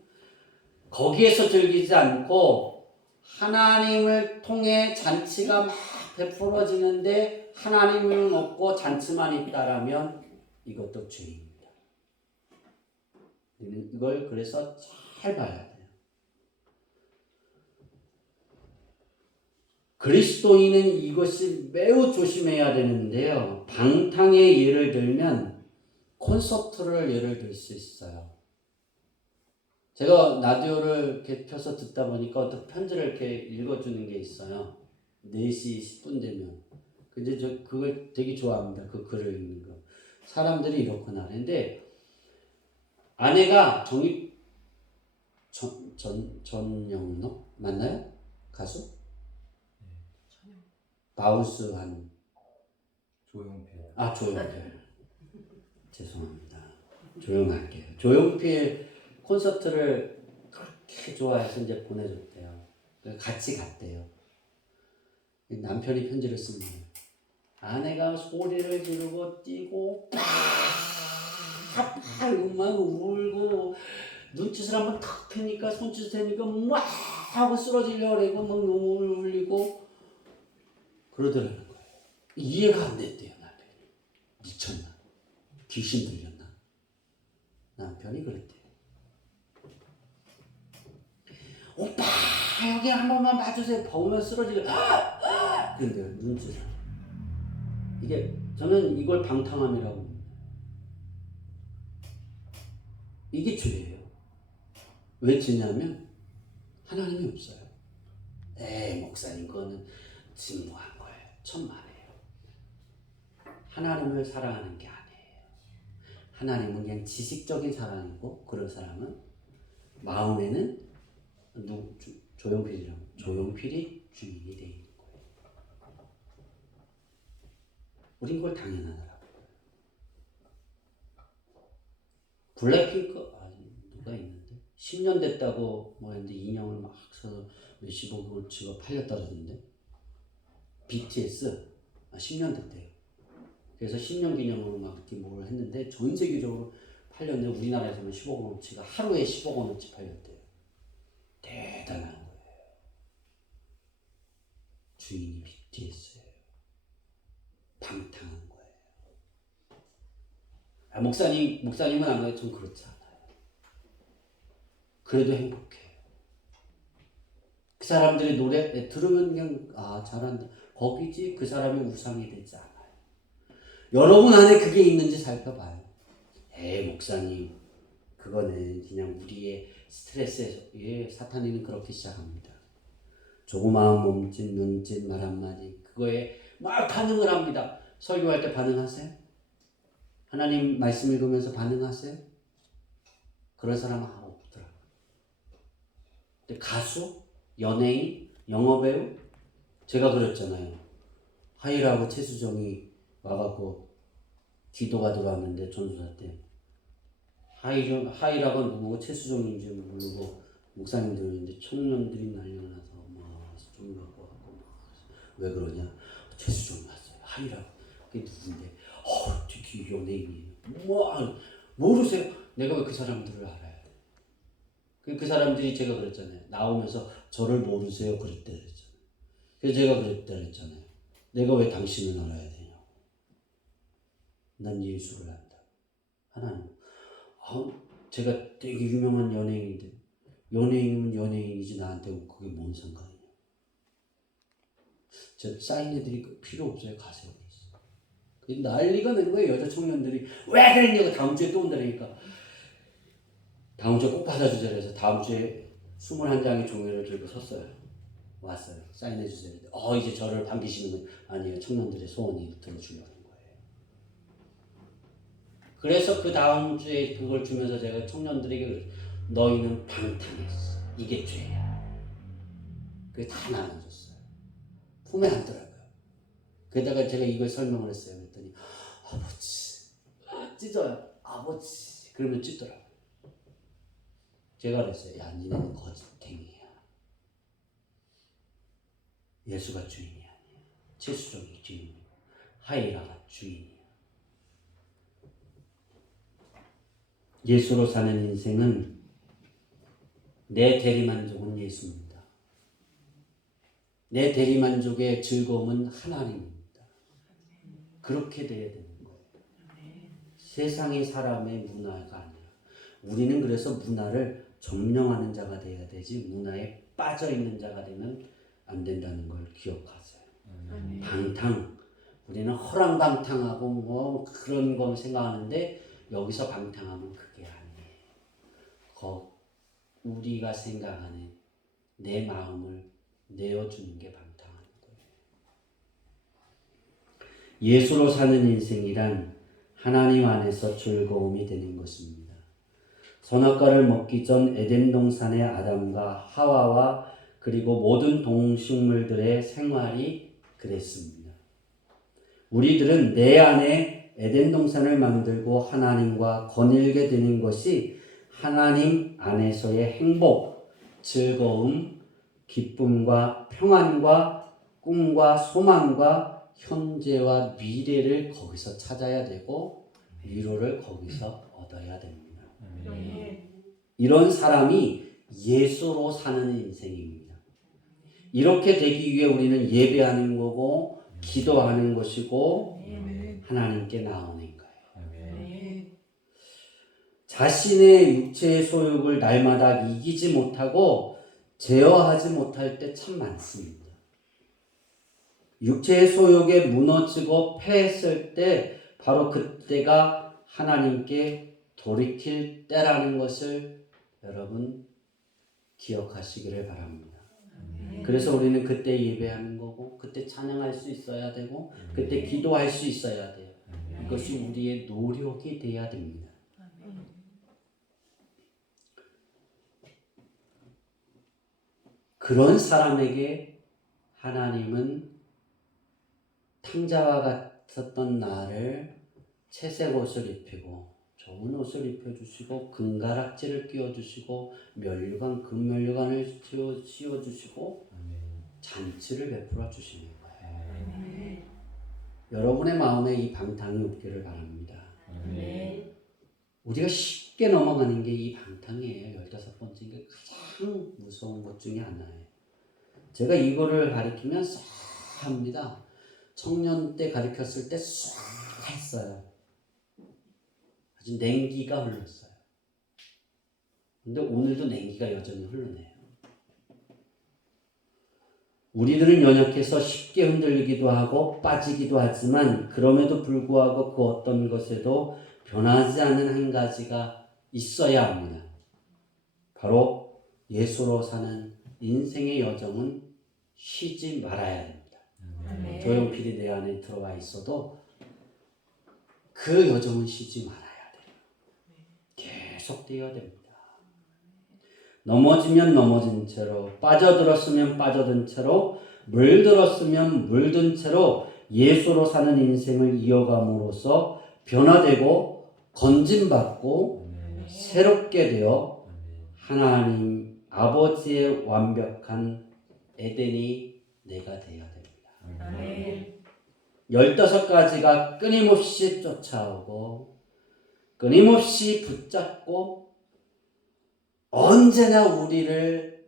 거기에서 즐기지 않고 하나님을 통해 잔치가 막 베풀어지는데 하나님은 없고 잔치만 있다라면 이것도 죄입니다. 이걸 그래서 잘 봐야 돼요. 그리스도인은 이것이 매우 조심해야 되는데요. 방탕의 예를 들면 콘서트를 예를 들 수 있어요. 제가 라디오를 이렇게 켜서 듣다 보니까 어떤 편지를 이렇게 읽어주는 게 있어요. 4시 10분 되면. 근데 저 그걸 되게 좋아합니다. 그 글을 읽는 거. 사람들이 이렇구나. 근데 아내가 전영록 맞나요? 가수? 바운스 한 조용필. 조용필. 죄송합니다. 조용할게요. 조용필 콘서트를 그렇게 좋아해서 이제 보내줬대요. 같이 갔대요. 남편이 편지를 쓴 거예요. 아내가 소리를 지르고 뛰고 막 울고 눈짓을 한번 탁 펴니까 손짓을 하니까 막 하고 쓰러지려고 그러고 막 눈물 흘리고 그러더라는 거예요. 이해가 안 됐대요. 남편이. 미쳤나? 귀신 들렸나? 남편이 그랬대요. 오빠 여기 한 번만 봐주세요. 보면 쓰러지려. 근데 눈치를. 이게 저는 이걸 방탕함이라고 봅니다. 이게 죄예요. 왜 죄냐면 하나님이 없어요. 목사님 그거는 진부한 거예요. 천만에요. 하나님을 사랑하는 게 아니에요. 하나님은 그냥 지식적인 사랑이고 그런 사람은 마음에는 조용필이 주인이 돼 있는 거예요. 우린 그걸 당연하더라고요. 블랙핑크 누가 있는데 10년 됐다고 뭐 했는데 인형을 막 사서 몇십억 원치가 팔렸다 그러던데 BTS 10년 됐대요. 그래서 10년 기념으로 막 이렇게 뭘 했는데 전 세계적으로 팔렸는데 우리나라에서는 10억 원어치가 하루에 10억 원어치 팔렸대요. 대단한 거예요. 주인이 BTS예요. 방탕한 거예요. 목사님은 안 그래도 좀 그렇지 않아요. 그래도 행복해요. 그 사람들의 노래 들으면 그냥 잘한다. 거기지 그 사람이 우상이 되지 않아요. 여러분 안에 그게 있는지 살펴봐요. 목사님 그거는 그냥 우리의 스트레스에서 사탄이는 그렇게 시작합니다. 조그마한 몸짓, 눈짓, 말 한마디 그거에 막 반응을 합니다. 설교할 때 반응하세요? 하나님 말씀 읽으면서 반응하세요? 그런 사람은 없더라고요. 근데 가수, 연예인, 영화배우 제가 그랬잖아요. 하이라고 최수정이 와갖고 기도가 들어왔는데 전도사 때 하이라고 누구고 최수정인지 모르고 목사님들인데 청년들이 난리나서 막 쫄라고 하고 왜 그러냐? 최수정이 왔어요. 하이라고 그게 누군데? 특히 연예인이에요. 모르세요? 내가 왜 그 사람들을 알아야 돼? 그 사람들이 제가 그랬잖아요. 나오면서 저를 모르세요 그랬다 그랬잖아요. 그래서 제가 그랬다 그랬잖아요. 내가 왜 당신을 알아야 되냐고. 난 예수를 안다. 하나님. 제가 되게 유명한 연예인인데 연예인이면 연예인이지 나한테 그게 뭔 상관이냐. 저 사인해드릴 필요 없어요. 가세요. 난리가 난 거예요. 여자 청년들이 왜 그랬냐고 다음 주에 또 온다니까. 다음 주에 꼭 받아주자 그래서 다음 주에 21장의 종이를 들고 섰어요. 왔어요. 사인해주세요. 이제 저를 반기시는 건 아니에요. 청년들의 소원이 들어주려는 거예요. 그래서 그 다음 주에 그걸 주면서 제가 청년들에게 너희는 방탕했어. 이게 죄야. 그게 다 나눠줬어요. 품에 안더라고요. 그러다가 제가 이걸 설명을 했어요. 그랬더니 아버지 찢어요. 아버지 그러면 찢더라고요. 제가 그랬어요. 야 니네는 거짓탱이야. 예수가 주인이 아니야. 최수종이 주인이고 하이라가 주인이야. 예수로 사는 인생은 내 대리만족은 예수입니다. 내 대리만족의 즐거움은 하나님입니다. 그렇게 돼야 되는 거예요. 세상의 사람의 문화가 아니라 우리는 그래서 문화를 점령하는 자가 돼야 되지 문화에 빠져있는 자가 되면 안 된다는 걸 기억하세요. 방탕 우리는 허랑방탕하고 뭐 그런 거 생각하는데 여기서 방탕하면 그게 아니에요. 우리가 생각하는 내 마음을 내어주는 게 방탕한 거예요. 예수로 사는 인생이란 하나님 안에서 즐거움이 되는 것입니다. 선악과를 먹기 전 에덴 동산의 아담과 하와와 그리고 모든 동식물들의 생활이 그랬습니다. 우리들은 내 안에 에덴 동산을 만들고 하나님과 거닐게 되는 것이 하나님 안에서의 행복, 즐거움, 기쁨과 평안과 꿈과 소망과 현재와 미래를 거기서 찾아야 되고 위로를 거기서 얻어야 됩니다. 이런 사람이 예수로 사는 인생입니다. 이렇게 되기 위해 우리는 예배하는 거고 기도하는 것이고 하나님께 나오는 거예요. 자신의 육체의 소욕을 날마다 이기지 못하고 제어하지 못할 때 참 많습니다. 육체의 소욕에 무너지고 패했을 때 바로 그때가 하나님께 돌이킬 때라는 것을 여러분 기억하시기를 바랍니다. 그래서 우리는 그때 예배하는 거고 그때 찬양할 수 있어야 되고 그때 기도할 수 있어야 돼요. 이것이 우리의 노력이 돼야 됩니다. 그런 사람에게 하나님은 탕자와 같았던 나를 채색 옷을 입히고 좋은 옷을 입혀주시고 금가락지를 끼워주시고 면류관 금면류관을 씌워주시고 잔치를 베풀어 주시는 거예요. 여러분의 마음에 이 방탕이 없기를 바랍니다. 우리가 쉽게 넘어가는 게 이 방탕이에요. 15번째 게 가장 무서운 것 중에 하나예요. 제가 이거를 가리키면 싹 합니다. 청년 때 가르쳤을 때 싹 했어요. 아주 냉기가 흘렀어요. 근데 오늘도 냉기가 여전히 흐르네요. 우리들은 연약해서 쉽게 흔들리기도 하고 빠지기도 하지만 그럼에도 불구하고 그 어떤 것에도 변하지 않는 한 가지가 있어야 합니다. 바로 예수로 사는 인생의 여정은 쉬지 말아야 됩니다. 조용필이 내 안에 들어와 있어도 그 여정은 쉬지 말아야 돼요. 계속되어야 됩니다. 넘어지면 넘어진 채로, 빠져들었으면 빠져든 채로, 물들었으면 물든 채로 예수로 사는 인생을 이어감으로써 변화되고 건진받고 새롭게 되어 하나님 아버지의 완벽한 에덴이 내가 되어야 됩니다. 15가지가 끊임없이 쫓아오고 끊임없이 붙잡고 언제나 우리를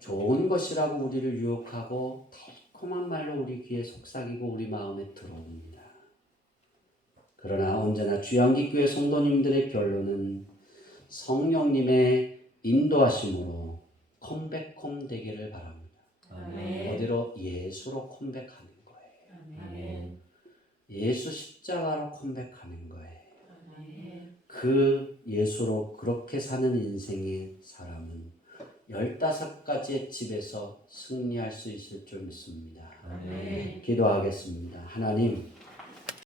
좋은 것이라고 우리를 유혹하고 달콤한 말로 우리 귀에 속삭이고 우리 마음에 들어옵니다. 그러나 언제나 주양기교회 성도님들의 결론은 성령님의 인도하심으로 컴백홈 되기를 바랍니다. 어디로? 예수로 컴백하는 거예요. 예수 십자가로 컴백하는 거예요. 그 예수로 그렇게 사는 인생의 사람은 15가지의 집에서 승리할 수 있을 줄 믿습니다. 기도하겠습니다. 하나님,